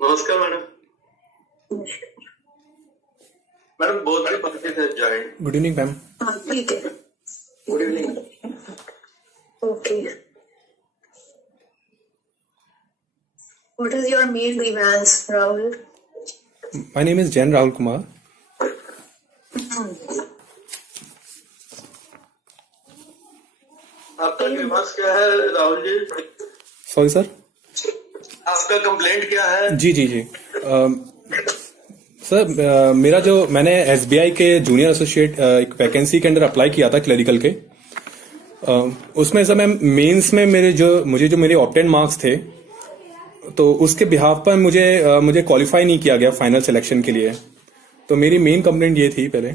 नमस्कार madam. Madam both the parties have joined. Good evening ma'am. हाँ ठीक है। Good evening. Okay. What is your main grievance, Rahul? My name is Jain Rahul Kumar. आपका grievance क्या है Rahul ji? Sorry sir. आपका complaint क्या है? जी जी जी सर, मेरा जो मैंने एसबीआई के जूनियर एसोसिएट एक वैकेंसी के अंदर अप्लाई किया था क्लरिकल के, उसमें सर मैं मेंस में मुझे मेरे ऑब्टेन मार्क्स थे, तो उसके बिहाफ पर मुझे क्वालिफाई नहीं किया गया फाइनल सिलेक्शन के लिए। तो मेरी मेन कंप्लेंट ये थी पहले,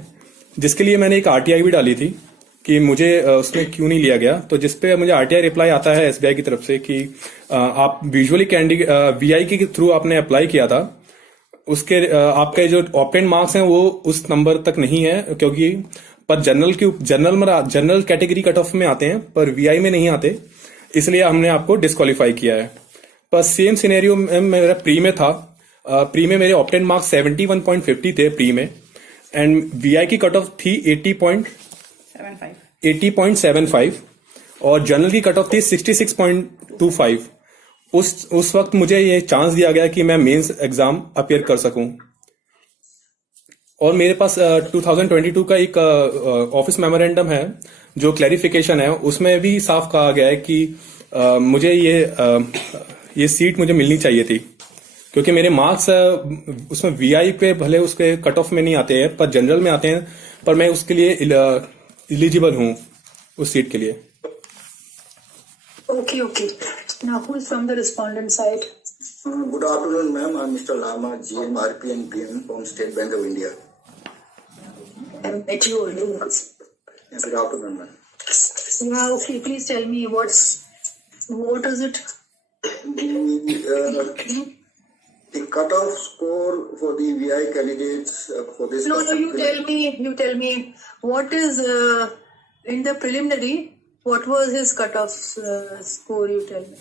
जिसके लिए मैंने एक आरटीआई भी डाली थी कि मुझे उसमें क्यों नहीं लिया गया। तो जिसपे मुझे आरटीआई रिप्लाई आता है एसबीआई की तरफ से कि आप यूजुअली कैंडिडेट वीआई के थ्रू आपने अप्लाई किया था, उसके आपके जो ऑप्टेन मार्क्स हैं वो उस नंबर तक नहीं है, क्योंकि पर जनरल कैटेगरी कट ऑफ में आते हैं पर वीआई में नहीं आते, इसलिए हमने आपको डिस्क्वालीफाई किया है। पर सेम सिनेरियो मेरा प्री में था। प्री में मेरे ऑप्टेन मार्क्स 71.50 थे प्री में, एंड वीआई की कट ऑफ थी 80.75 और जनरल की कट ऑफ थी 66.25। उस वक्त मुझे ये चांस दिया गया कि मैं मेंस एग्जाम अपियर कर सकूं, और मेरे पास 2022 का एक ऑफिस मेमोरेंडम है जो क्लैरिफिकेशन है, उसमें भी साफ कहा गया है कि मुझे ये सीट मुझे मिलनी चाहिए थी, क्योंकि मेरे मार्क्स उसमें वीआई पे भले उसके कट ऑफ में नहीं आते हैं पर जनरल में आते हैं, पर मैं उसके लिए एलिजिबल हूँ उस सीट के लिए। Okay, okay. Now who is from the respondent side? Good afternoon, ma'am. I'm Mr. Lama, GM, RPN, PM from State Bank of India. I met you earlier once. Good afternoon, ma'am. Yeah, okay. Please tell me what is it? The cutoff score for the VI candidates for this. No, you tell me what is in the preliminary. What was his cutoff score? You tell me.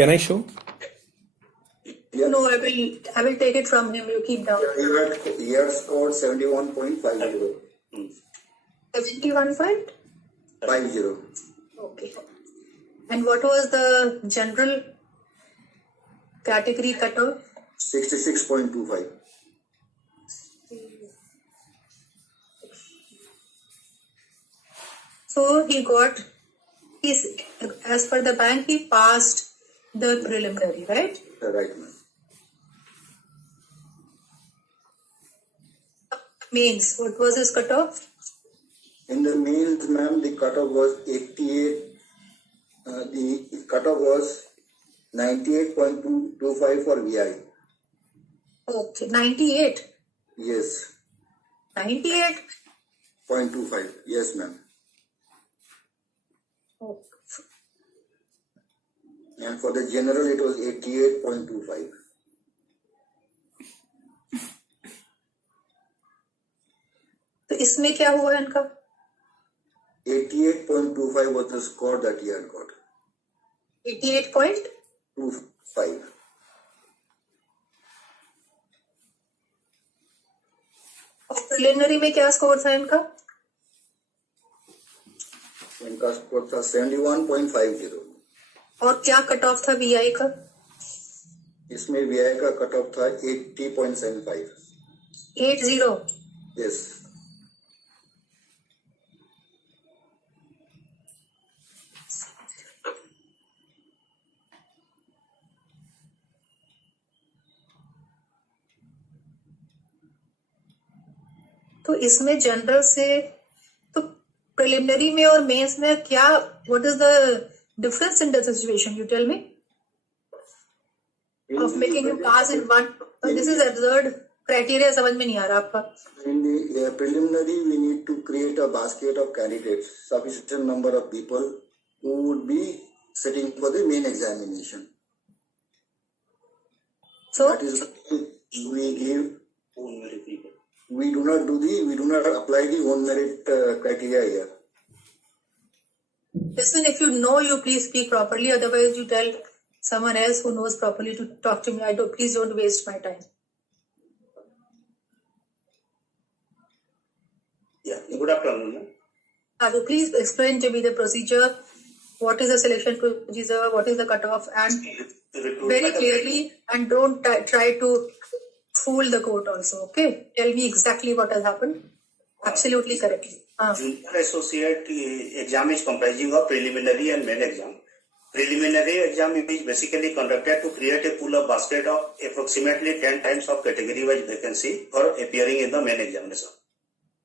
Can I show? Yeah. No, I will take it from him. You keep down. He had scored 71.50. 71.5? 50. Okay. And what was the general category cutoff? 66.25. So as per the bank, he passed the preliminary, right? Right, ma'am. Means, what was his cutoff? In the mains, ma'am, the cutoff was 88. The cutoff was 98.25 for VI. Okay, 98. Yes. 98. 0.25. Yes, ma'am. Oh. And for the general, it was 88.25. तो इसमें क्या हुआ इनका? 88.25 was the score that he had got. 88.25. और preliminary में क्या score था इनका? इनका स्कोर था 71.50. और क्या कट ऑफ था वीआई का? इसमें VI का कट ऑफ था 80.75. 80. Yes. तो इसमें जनरल से तो प्रिलिमिनरी में और मेंस में क्या what is the difference in the situation? You tell me of making you pass in one. This is absurd criteria. समझ में नहीं आ रहा आपका. In the preliminary, we need to create a basket of candidates, sufficient number of people who would be sitting for the main examination. So That is we give. We do not apply the own merit criteria here. Listen, if you know, you please speak properly. Otherwise, you tell someone else who knows properly to talk to me. Please don't waste my time. Yeah, good afternoon, ma'am. So please explain to me the procedure. What is the selection procedure? What is the cutoff? And very clearly, and don't try to fool the court also. Okay? Tell me exactly what has happened. Absolutely correctly. Junior associate exam is comprising of preliminary and main exam. Preliminary exam is basically conducted to create a pool of basket of approximately 10 times of category-wise vacancy for appearing in the main examination.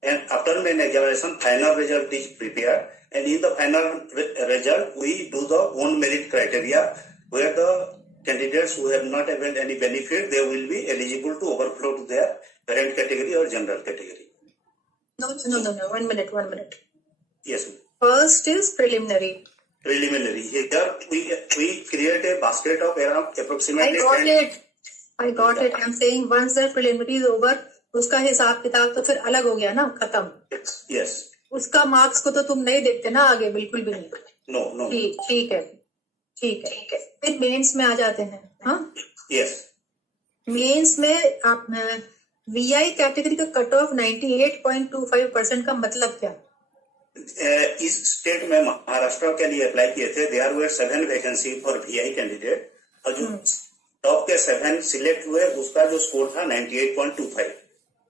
And after main examination, final result is prepared. And in the final result, we do the own merit criteria where the candidates who have not availed any benefit, they will be eligible to overflow to their parent category or general category. No. 1 minute. Yes, ma'am. First is preliminary. Preliminary. Here we create a basket of around approximately. I got it. I'm saying once the preliminary is over, उसका हिसाब किताब तो फिर अलग हो गया ना, खत्म. Yes. उसका मार्क्स को तो तुम नहीं देखते ना आगे, बिल्कुल भी नहीं. No. ठीक है. फिर मेंस में आ जाते हैं. हाँ. Yes. मेंस में आप वीआई कैटेगरी का कट ऑफ 98.25% का मतलब क्या? इस स्टेट में महाराष्ट्र के लिए अप्लाई किए थे. There were 7 vacancy for VI candidate और जो टॉप के 7 सिलेक्ट हुए उसका जो स्कोर था 98.25.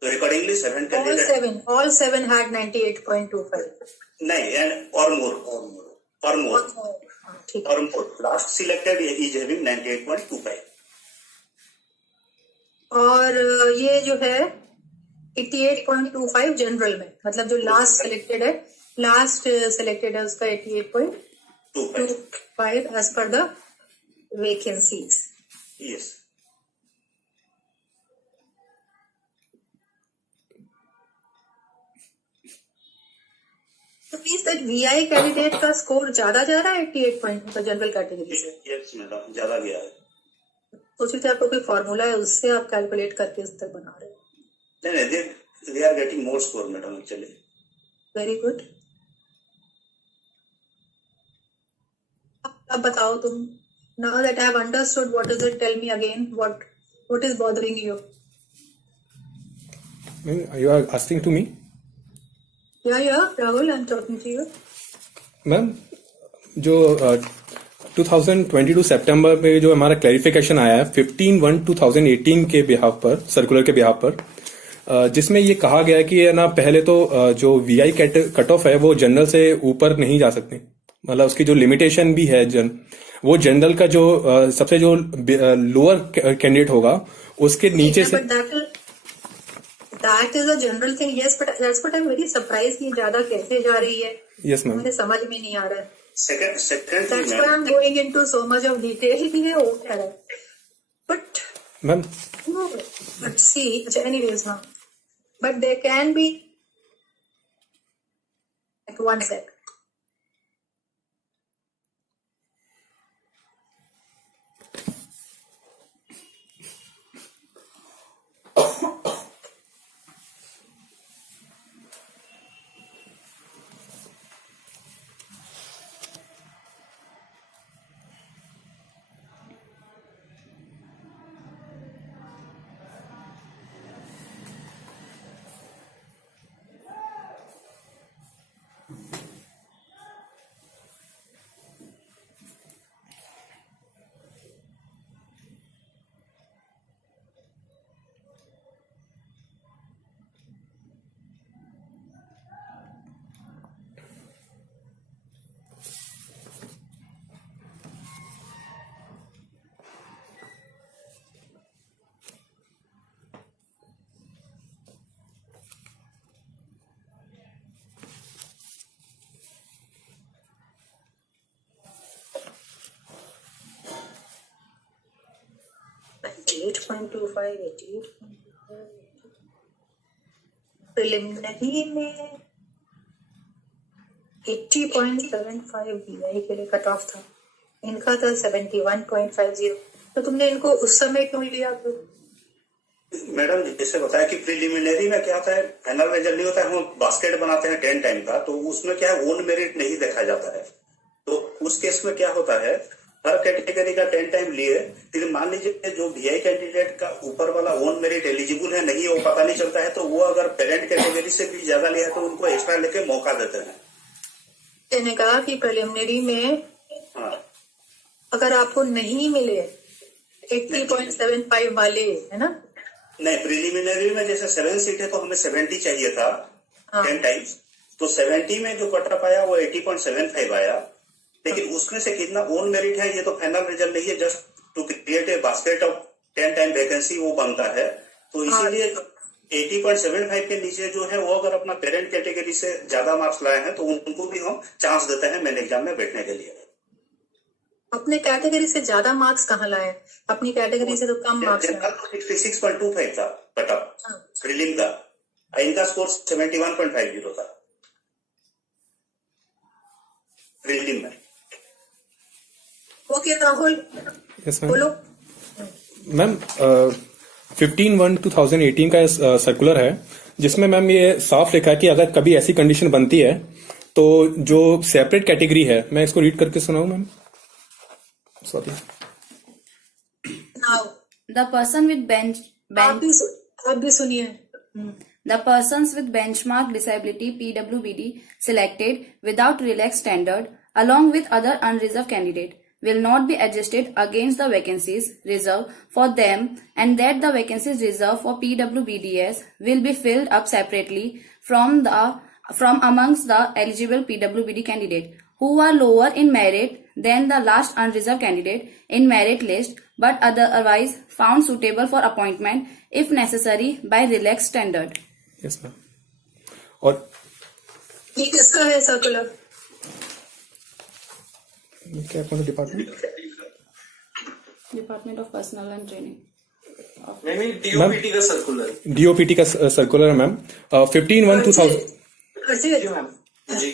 तो accordingly 7 candidate all seven had 98.25. नहीं एंड और more last selected is having 98.25. और ये जो है 88.25 जनरल में, मतलब जो लास्ट सिलेक्टेड है उसका 88.25 as per the vacancies. Yes. तो प्लीज दैट वीआई कैंडिडेट का स्कोर ज्यादा जा रहा है 88 पॉइंट का जनरल कैटेगरी से. यस मैडम, ज्यादा गया है. सोचिए थे आपको कोई फॉर्मूला है उससे आप कैलकुलेट करके इस तक बना रहे हो. नहीं, they are getting more score madam actually. Very good. अब बताओ तुम. Now that I have understood what is it, tell me again what is bothering you. You are asking to me? Yeah, Rahul, I'm talking to you. Ma'am, जो 2022 सितंबर में जो हमारा clarification आया है 15/1/2018 के बिहाफ पर, सर्कुलर के बिहाफ पर, जिसमें ये कहा गया है कि ना पहले तो जो वीआई कट ऑफ है वो जनरल से ऊपर नहीं जा सकते, मतलब उसकी जो लिमिटेशन भी है वो जनरल का जो सबसे जो लोअर कैंडिडेट होगा उसके नीचे से. That is a general thing, yes, but that's what I'm very surprised कि ज्यादा कैसे जा रही है. Yes, ma'am. मुझे समझ में नहीं आ रहा है. Second That's why I'm going into so much of detail कि ये हो क्या रहा है. But ma'am, but see, anyways, हाँ. But there can be like 1 sec. Preliminary में 80.75 वीआई के लिए कट ऑफ था. इनका था 71.50. तो तुमने इनको उस समय क्यों लिया? मैडम जैसे बताया कि प्रिलिमिनरी में क्या होता है, फाइनल रिजल्ट नहीं होता है, हम बास्केट बनाते हैं 10 टाइम का, तो उसमें क्या है ओन मेरिट नहीं देखा जाता है. तो उस केस में क्या होता है, हर कैटेगरी का 10 टाइम लिए, फिर मान लीजिए जो VI कैंडिडेट का ऊपर वाला ओन मेरिट एलिजिबल है नहीं, वो पता नहीं चलता है, तो वो अगर पेरेंट कैटेगरी से भी ज्यादा लिया है तो उनको एक्स्ट्रा लेके मौका देते हैं। मैंने कहा कि प्रिलिमिनरी में हाँ अगर आपको नहीं मिले 80.75 वाले, है ना? नहीं, प्रिलिमिनरी में जैसे 7 सीट है तो हमें 70 चाहिए था, हाँ। 10 टाइम्स, तो 70 में जो कट ऑफ आया वो 80.75 आया, लेकिन उसमें से कितना ओन मेरिट है ये तो फाइनल रिजल्ट नहीं है, just to create a basket of 10 time vacancy वो बनता है। तो इसीलिए 80.75 के नीचे जो है वो अगर अपना पेरेंट कैटेगरी से ज्यादा मार्क्स लाए हैं तो उनको भी हम चांस देते हैं मेन एग्जाम में बैठने के लिए। अपने कैटेगरी से ज्यादा मार्क्स कहाँ लाए? अपनी कैटेगरी से तो कम मार्क्स लाए। 66.25 था कट ऑफ प्रीलिम का, इनका स्कोर 71.50 था प्रीलिम में। Okay Rahul, yes ma'am. बोलो। मैम 15/1/2018 का सर्कुलर है जिसमें मैम ये साफ लिखा है कि अगर कभी ऐसी कंडीशन बनती है तो जो सेपरेट कैटेगरी है, मैं इसको रीड करके सुनाऊं ma'am? Sorry. Now The person with आप भी सुनिए। the persons with benchmark disability PWBD selected without relaxed standard along with other unreserved candidate will not be adjusted against the vacancies reserved for them, and that the vacancies reserved for PWBDs will be filled up separately from amongst the eligible PWBD candidate who are lower in merit than the last unreserved candidate in merit list but otherwise found suitable for appointment if necessary by relaxed standard. Yes ma'am. और ये किसका है circular? क्या कौन सा department? Department of Personnel and Training. नहीं DOPT का सर्कुलर। DOPT का सर्कुलर है मैम 15/1/2000। जी मैम जी।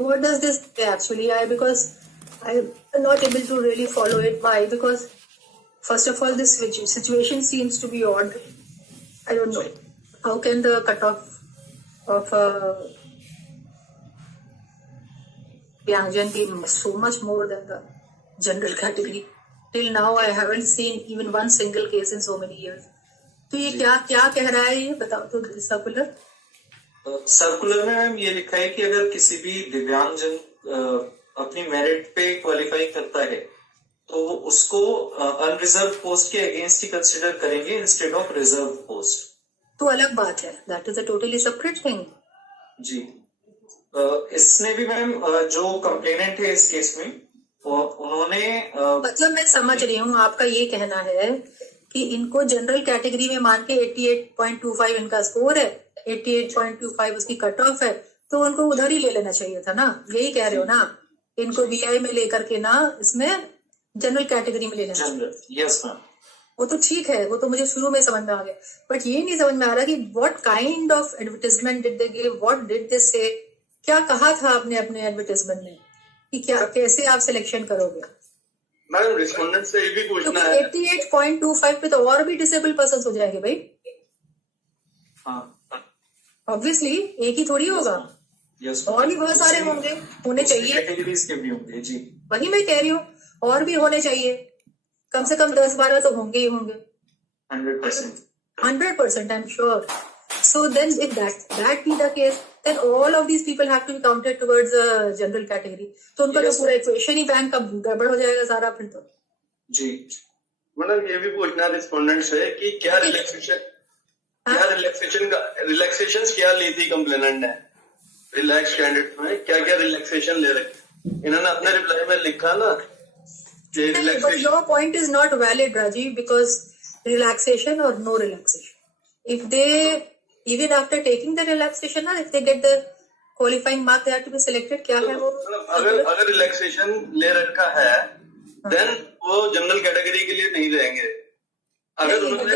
What does this say actually? Because I'm not able to really follow it. Why? Because first of all, this situation seems to be odd. I don't know. How can the cutoff of Byanjan be so much more than the general category? Till now, I haven't seen even one single case in so many years. तो ये क्या कह रहा है, ये बताओ तो circular. Circular में मैम ये लिखा है कि अगर किसी भी दिव्यांगजन अपनी मेरिट पे क्वालिफाई करता है तो उसको अनरिजर्व पोस्ट के अगेंस्ट ही कंसिडर करेंगे इंस्टेड ऑफ रिजर्व पोस्ट। तो अलग बात है, that is a totally separate thing. जी इसने भी मैम जो कंप्लेनेंट है इस केस में उन्होंने मतलब मैं समझ रही हूँ आपका ये कहना है कि इनको जनरल कैटेगरी में मान के 88.25 इनका स्कोर है, 88.25 उसकी कट ऑफ है, तो उनको उधर ही ले लेना चाहिए था ना, यही कह रहे हो ना? इनको VI में लेकर के ना इसमें जनरल कैटेगरी में ले लेना चाहिए। Yes ma'am. वो तो ठीक है, वो तो मुझे शुरू में समझ में आ गया, बट ये नहीं समझ में आ रहा कि what kind of advertisement did they give, what did they से, क्या कहा था आपने अपने एडवर्टाइजमेंट में कि क्या कैसे आप सिलेक्शन करोगे? मैडम रिस्पोंडेंट से ये भी पूछना है। 88.25 पे तो और भी डिसेबल पर्सन हो जाएंगे भाई। हाँ ऑब्वियसली एक ही थोड़ी होगा, यस और भी बहुत सारे होंगे, होने चाहिए। कैटेगरीज के भी होंगे जी। वही मैं कह रही हूँ, और भी होने चाहिए, कम से कम 10-12 तो होंगे ही होंगे। 100%। 100% I'm sure. So then if that be the case, then all of these people have to be counted towards the general category. तो उनका तो पूरा इक्वेशन ही बैंक का गड़बड़ हो जाएगा सारा फिर तो। जी मतलब ये भी पूछना रिस्पोंडेंट से कि क्या रिलैक्सेशन क्या ली थी कंप्लेनेंट ने रिलैक्स कैंडिडेट में, क्या क्या रिलैक्सेशन ले रखे इन्होंने अपने रिप्लाई में लिखा ना। But your point is not valid, Rajiv, because relaxation or no relaxation, if they even after taking the relaxation or if they get the qualifying mark they have to be selected, क्या है वो? अगर relaxation ले रखा है then वो general category के लिए नहीं रहेंगे। अगर उन्होंने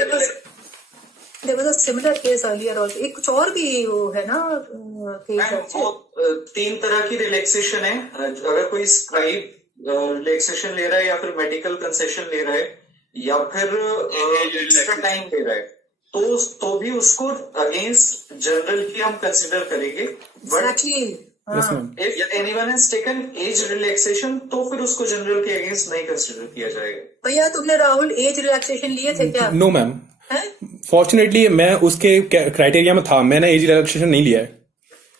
there was a similar case earlier also, एक कुछ और भी वो है ना केस। वो 3 तरह की रिलैक्सेशन है। अगर कोई स्क्राइब रिलैक्सेशन ले रहा है या फिर मेडिकल कंसेशन ले रहा है या फिर एक्स्ट्रा टाइम ले रहा है तो भी उसको अगेंस्ट जनरल की हम कंसिडर करेंगे। Exactly. यस हाँ ma'am. If anyone has taken age relaxation तो फिर उसको जनरल के अगेंस्ट नहीं कंसिडर किया जाएगा। भैया, तुमने राहुल एज रिलैक्सेशन लिए थे क्या? नो मैम, हैं? फॉर्चुनेटली मैं उसके क्राइटेरिया में था, मैंने एज रिलैक्सेशन नहीं लिया है।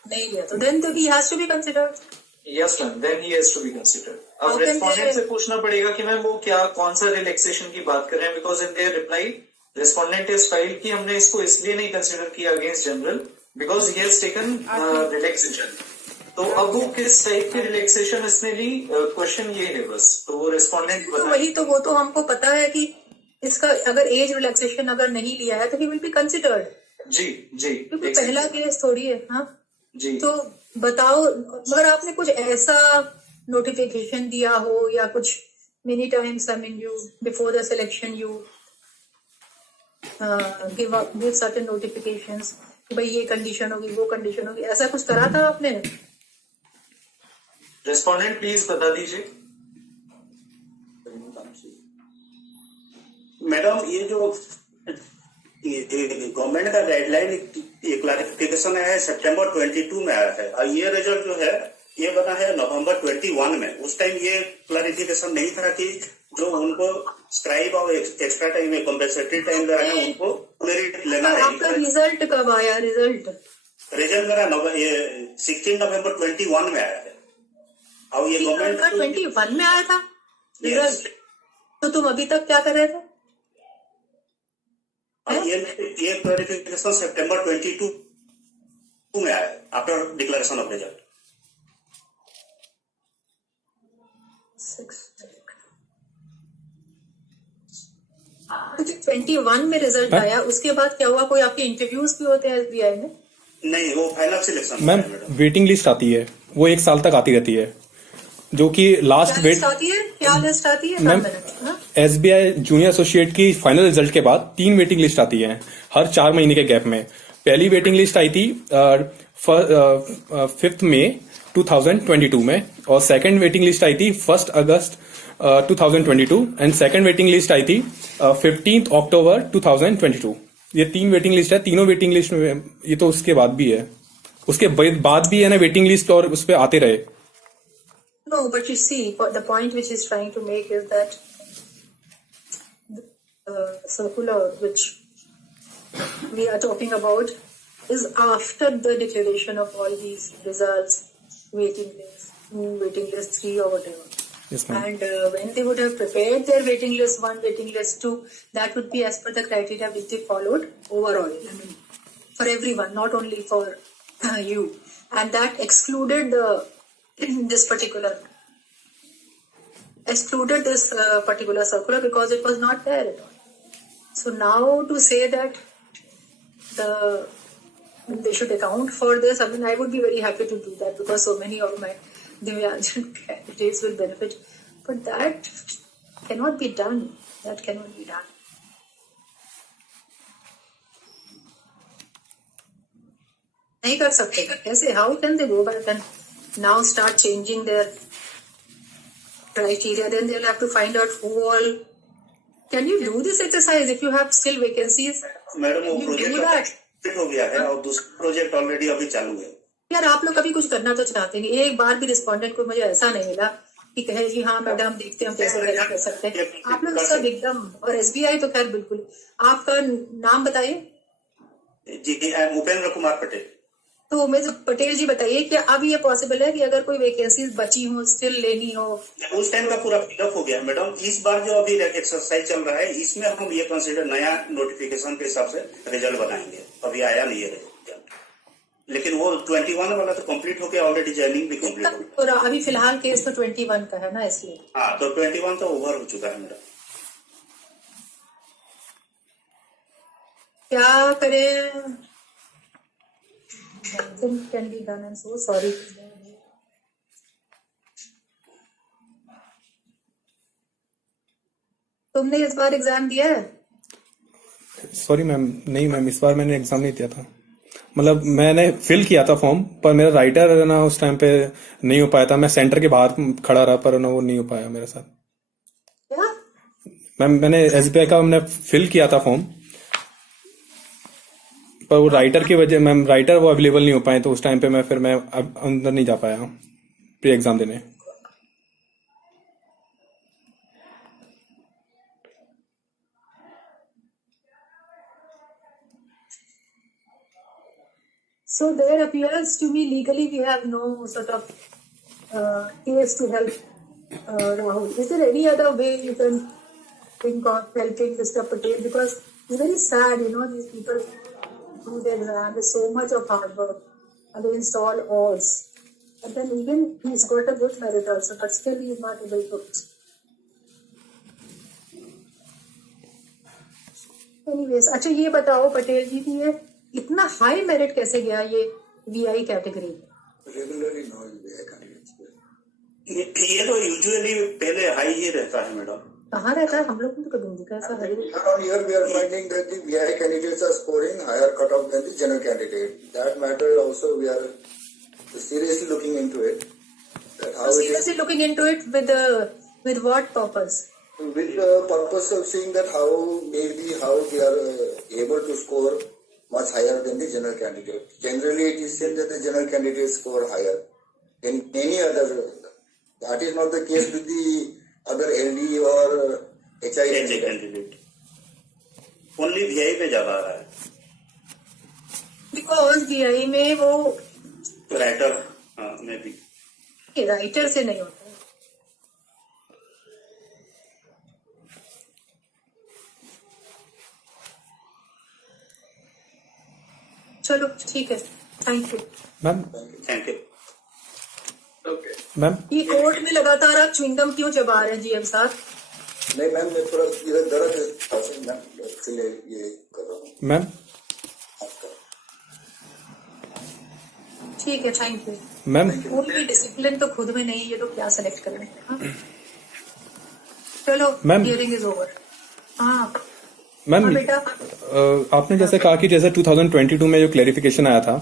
नहीं लिया तो देन ही has to be considered. Yes ma'am, then ही has to be considered. How अब can रेस्पोंडेंट they- से पूछना पड़ेगा कि मैम वो क्या कौन सा रिलैक्सेशन की बात कर रहे हैं, because in their reply respondent is file कि हमने इसको इसलिए नहीं कंसिडर किया against general because he has taken relaxation. तो अब वो किस टाइप की रिलैक्सेशन इसने ली, क्वेश्चन ये है बस। तो वो रेस्पोंडेंट तो वही तो, वो तो हमको पता है कि इसका अगर एज रिलैक्सेशन अगर नहीं लिया है तो ही विल बी कंसिडर्ड, जी जी क्योंकि exactly, पहला केस थोड़ी है। हाँ, जी तो बताओ, मगर आपने कुछ ऐसा नोटिफिकेशन दिया हो या कुछ many times, I mean you before the selection you give certain notifications कि भाई ये कंडीशन होगी, वो कंडीशन होगी, ऐसा कुछ करा था आपने? रेस्पोंडेंट प्लीज बता दीजिए। मैडम, ये जो गवर्नमेंट का गाइडलाइन ये क्लैरिफिकेशन है सितंबर 22 में आया है, और ये रिजल्ट जो है ये बना है नवंबर 21 में। उस टाइम ये क्लैरिफिकेशन नहीं था कि जो उनको स्क्राइब और एक्स्ट्रा टाइम में कॉम्पेंसेटरी टाइम लगा है उनको मेरिट लेना तो आपका है। रिजल्ट कब आया? रिजल्ट रिजल्ट मेरा ये 16 नवंबर 21 में आया है, और ये गवर्नमेंट 21 में आया था Yes. रिजल्ट। तो तुम अभी तक क्या कर रहे थे? और ये क्लैरिफिकेशन सितंबर 22 में आया आफ्टर डिक्लेरेशन ऑफ रिजल्ट। 21 में रिजल्ट आया, उसके बाद क्या हुआ? कोई आपके इंटरव्यूज भी होते हैं एसबीआई में? नहीं, वो final selection ma'am waiting list आती है, वो 1 साल तक आती रहती है, जो कि लास्ट क्या वेट लिस्ट आती है? क्या लिस्ट आती है? Ma'am, 1 minute. हाँ? एसबीआई जूनियर एसोसिएट की फाइनल रिजल्ट के बाद 3 वेटिंग लिस्ट आती हैं हर 4 महीने के गैप में। पहली वेटिंग लिस्ट आई थी 5 मई 2022 में, और सेकंड वेटिंग लिस्ट आई थी 1 अगस्त 2022, एंड सेकंड वेटिंग लिस्ट आई थी 15 अक्टूबर 2022। ये 3 वेटिंग लिस्ट है। तीनों वेटिंग लिस्ट में ये तो उसके बाद भी है, उसके बाद भी है ना वेटिंग लिस्ट, और उस पर आते रहे। No, but you see, the point which he's trying to make is that the circular which we are talking about is after the declaration of all these results, waiting list 3 or whatever. Yes, ma'am. And when they would have prepared their waiting list 1, waiting list 2, that would be as per the criteria which they followed overall. I mean, for everyone, not only for you. And that excluded this particular circular because it was not there at all. So now to say that they should account for this, I mean, I would be very happy to do that because so many of my Divyanjan candidates will benefit, but that cannot be done. That cannot be done. नहीं कर सकते कैसे? How can they go back and now start changing their criteria? Then they'll have to find out who all. Can you do this exercise if you have still vacancies? Madam, वो You do that. Project हो गया है और दूसरा project already अभी चालू है। यार, आप लोग कभी कुछ करना तो चाहते नहीं। एक बार भी रिस्पोंडेंट को मुझे ऐसा नहीं मिला कि कहे कि हाँ मैडम देखते हैं हम कैसे हेल्प कर सकते हैं। आप लोग सब एकदम, और एसबीआई तो खैर बिल्कुल। आपका नाम बताइए। जी, आई एम उपेंद्र कुमार पटेल। तो उमेश पटेल जी, बताइए कि अब ये पॉसिबल है कि अगर कोई वैकेंसीज बची हो, स्टिल लेनी हो? उस टाइम का पूरा फिलअप हो गया मैडम। इस बार जो अभी एक्सरसाइज चल रहा है इसमें हम ये कंसीडर नया नोटिफिकेशन के हिसाब से रिजल्ट बनाएंगे। अभी आया नहीं है रिजल्ट, लेकिन वो 21 वाला तो कंप्लीट हो गया ऑलरेडी, जॉइनिंग भी कंप्लीट हो गया। और अभी फिलहाल केस तो 21 का है ना, इसलिए। हाँ, तो 21 तो ओवर हो चुका है मैडम। क्या करें? Nothing can be done. I'm so sorry. तुमने इस बार एग्जाम दिया है? सॉरी मैम, नहीं मैम, इस बार मैंने एग्जाम नहीं दिया था। मतलब मैंने फिल किया था फॉर्म, पर मेरा राइटर ना उस टाइम पे नहीं हो पाया था। मैं सेंटर के बाहर खड़ा रहा, पर ना वो नहीं हो पाया मेरे साथ। क्या? मैम मैंने एसबीआई का हमने फिल किया था फॉर्म, पर वो राइटर की वजह मैम राइटर वो अवेलेबल नहीं हो पाए, तो उस टाइम पे मैं अब अंदर नहीं जा पाया प्री एग्जाम देने। So there appears to be legally we have no sort of case to help Rahul. Is there any other way you can think of helping Mr. Patel? Because it's very sad, you know, these people do their exam with so much of hard work against all odds. But then even he's got a good merit also, but still he is not able to. Anyways, अच्छा ये बताओ पटेल जी कि ये इतना high merit कैसे गया ये VI category? Regularly no VI candidates. ये तो यूजुअली पहले हाई ही रहता है मैडम। कहाँ रहता है? हम लोग को तो कभी नहीं देखा ऐसा है। Year on year, we are finding that the VI candidates are scoring higher cutoff than the general candidate. That matter also we are seriously looking into it. That how So it is, seriously looking into it with what purpose? with the purpose of seeing that how we are able to score much higher than the general candidate. Generally, it is said that the general candidates score higher than any other. That is not the case with the other LD or HI candidate. Candidate only VI पे ज्यादा आ रहा है। Because VI में वो writer में भी writer से नहीं होता है। चलो ठीक है, thank you ma'am thank you. Ma'am ये कोर्ट में लगातार आप च्युइंगम क्यों चबा रहे हैं जीएम साहब? नहीं मैम, मैं थोड़ा इधर दर्द है मैम, इसलिए ये कर रहा हूँ मैम आपका। ठीक है, थैंक यू। मैम कोई भी डिसिप्लिन तो खुद में नहीं है, ये तो क्या सेलेक्ट कर रहे हैं। हाँ? चलो मैम। Hearing is over. हाँ मैम हाँ बेटा, आपने जैसे कहा कि जैसे 2022 में जो क्लैरिफिकेशन आया था,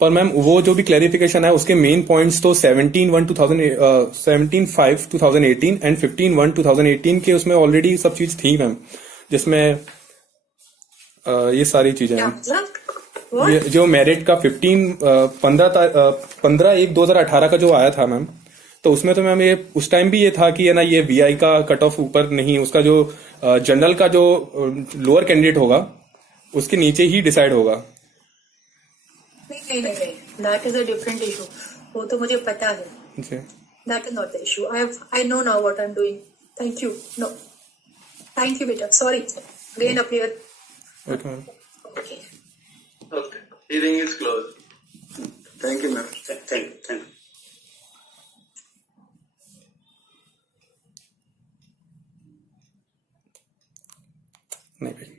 पर मैम वो जो भी क्लैरिफिकेशन है उसके मेन पॉइंट्स तो 17/5/2018 एंड 15/1/2018 के उसमें ऑलरेडी सब चीज थी मैम, जिसमें ये सारी चीजें क्या हैं। मतलब? ये What? जो मेरिट का 15/1/2018 का जो आया था मैम, तो उसमें तो मैम ये उस टाइम भी ये था कि है ना, ये वीआई का कट ऑफ ऊपर नहीं, उसका जो जनरल का जो लोअर कैंडिडेट होगा उसके नीचे ही डिसाइड होगा। नहीं, that is a different issue. वो तो मुझे पता है, जी that is not the issue. I know now what I am doing. Thank you. No thank you बेटा, sorry again appear. Okay ma'am. Okay Okay. Hearing is closed. Thank you ma'am. Thank you. नहीं भाई,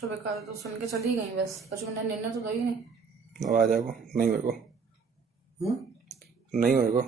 तो बेकार तो सुन के चली गई बस, कुछ मैंने निर्णय तो दो ही नहीं। अब आ जाएगा। नहीं होएगा, नहीं होएगा।